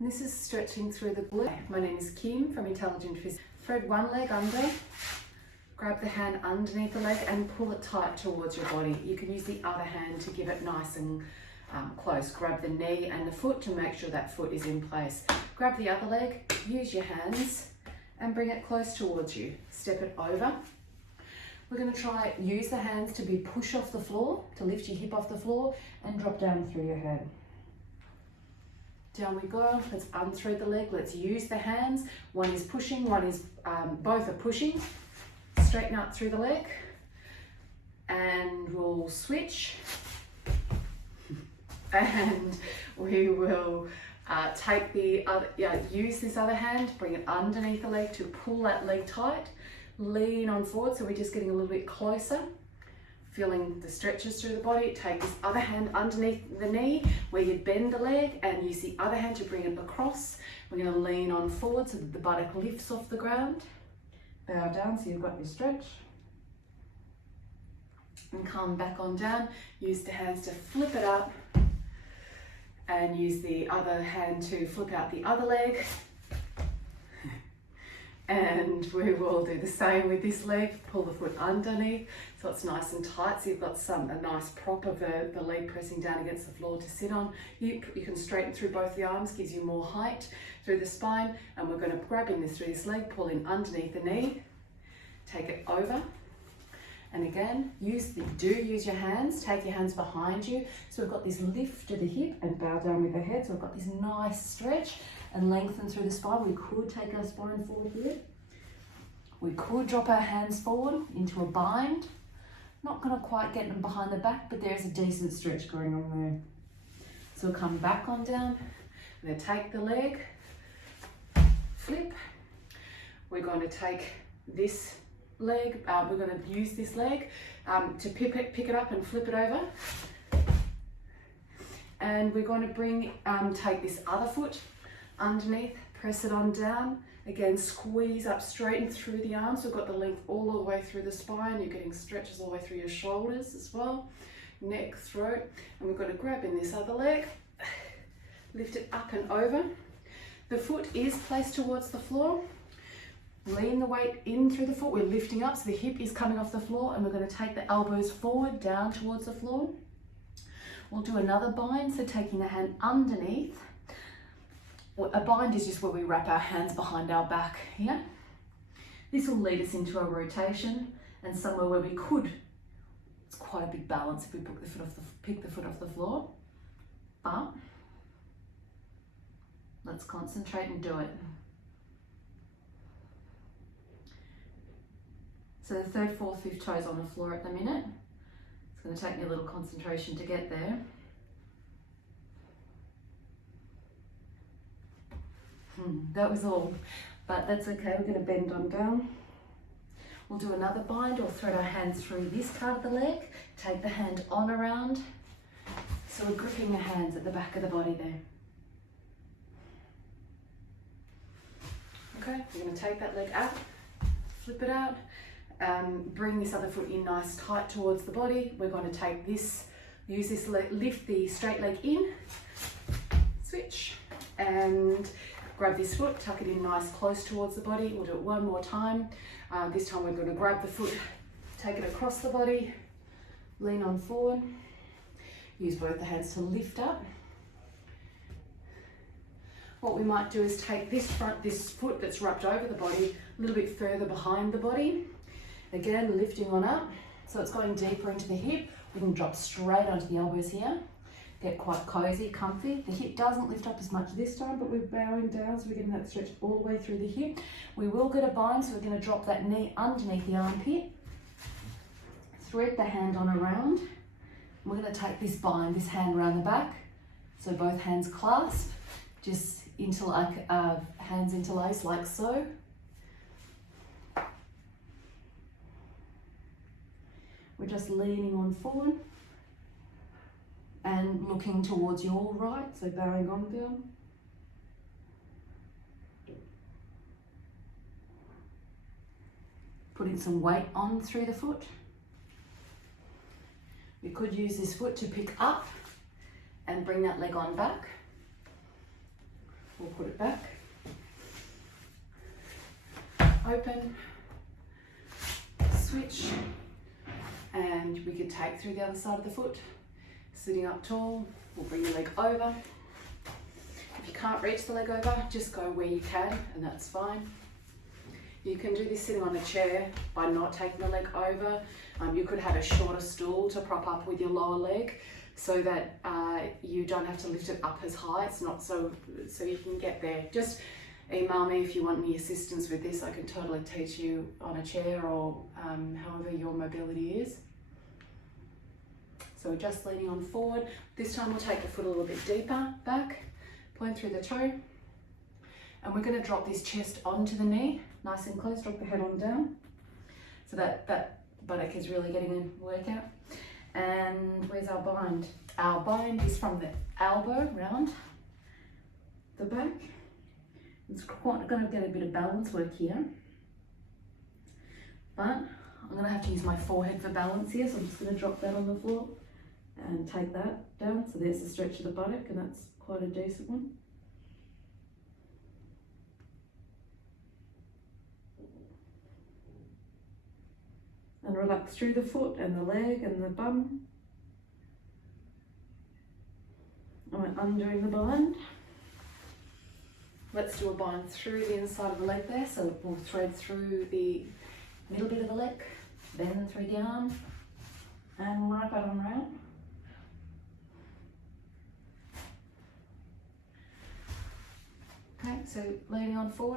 This is stretching through the glute. My name is Kim from Intelligent Physics. Thread one leg under, grab the hand underneath the leg and pull it tight towards your body. You can use the other hand to give it nice and close. Grab the knee and the foot to make sure that foot is in place. Grab the other leg, use your hands and bring it close towards you. Step it over. We're going to try use the hands to be push off the floor, to lift your hip off the floor and drop down through your head. Down we go. Let's unthread the leg. Let's use the hands. One is pushing, both are pushing. Straighten out through the leg and we'll switch. And we will take the other, use this other hand, bring it underneath the leg to pull that leg tight. Lean on forward, so we're just getting a little bit closer. Feeling the stretches through the body. Take this other hand underneath the knee where you bend the leg and use the other hand to bring it across. We're going to lean on forward so that the buttock lifts off the ground. Bow down so you've got your stretch. And come back on down. Use the hands to flip it up and use the other hand to flip out the other leg. And we will do the same with this leg. Pull the foot underneath so it's nice and tight. So you've got a nice prop of the leg pressing down against the floor to sit on. You can straighten through both the arms, gives you more height through the spine. And we're going to grab in through this leg, pull in underneath the knee, take it over. And again, use your hands, take your hands behind you. So we've got this lift to the hip and bow down with the head. So we've got this nice stretch and lengthen through the spine. We could take our spine forward here. We could drop our hands forward into a bind. Not gonna quite get them behind the back, but there's a decent stretch going on there. So we'll come back on down. We're gonna take the leg, flip. We're going to take this leg, we're going to use this leg to pick it up and flip it over. And we're going to take this other foot underneath, press it on down. Again, squeeze up, straighten through the arms. We've got the length all the way through the spine. You're getting stretches all the way through your shoulders as well, neck, throat. And we're going to grab in this other leg, lift it up and over. The foot is placed towards the floor. Lean the weight in through the foot. We're lifting up, so the hip is coming off the floor, and we're going to take the elbows forward, down towards the floor. We'll do another bind, so taking the hand underneath. A bind is just where we wrap our hands behind our back here. This will lead us into a rotation and somewhere where we could, it's quite a big balance if we pick the foot off the floor, but let's concentrate and do it. So the third, fourth, fifth toes on the floor at the minute. It's going to take me a little concentration to get there. That was all, but that's okay. We're going to bend on down. We'll do another bind or thread our hands through this part of the leg. Take the hand on around. So we're gripping the hands at the back of the body there. Okay, we're going to take that leg up, flip it out. Bring this other foot in nice tight towards the body. We're going to take this, use this leg, lift the straight leg in, switch, and grab this foot, tuck it in nice close towards the body. We'll do it one more time. This time we're going to grab the foot, take it across the body, lean on forward, use both the hands to lift up. What we might do is take this foot that's wrapped over the body a little bit further behind the body. Again, lifting on up, so it's going deeper into the hip. We can drop straight onto the elbows here. Get quite cozy, comfy. The hip doesn't lift up as much this time, but we're bowing down, so we're getting that stretch all the way through the hip. We will get a bind, so we're going to drop that knee underneath the armpit. Thread the hand on around. We're going to take this bind, this hand around the back. So both hands clasp, just hands interlace like so. We're just leaning on forward and looking towards your right, so bowing on down. Putting some weight on through the foot. We could use this foot to pick up and bring that leg on back. We'll put it back. Open, switch, and we could take through the other side of the foot. Sitting up tall, we'll bring your leg over. If you can't reach the leg over, just go where you can, and that's fine. You can do this sitting on a chair by not taking the leg over. You could have a shorter stool to prop up with your lower leg so that you don't have to lift it up as high. It's not so you can get there. Just email me if you want any assistance with this. I can totally teach you on a chair or however your mobility is. So we're just leaning on forward. This time we'll take the foot a little bit deeper back, point through the toe. And we're going to drop this chest onto the knee, nice and close, drop the head on down. So that buttock is really getting a workout. And where's our bind? Our bind is from the elbow round the back. It's quite going to get a bit of balance work here. But I'm going to have to use my forehead for balance here, so I'm just going to drop that on the floor and take that down. So there's the stretch of the buttock, and that's quite a decent one. And relax through the foot and the leg and the bum. And we're undoing the bind. Let's do a bind through the inside of the leg there. So we'll thread through the middle bit of the leg, then through the arm, and wrap it on round. Okay, so leaning on forward,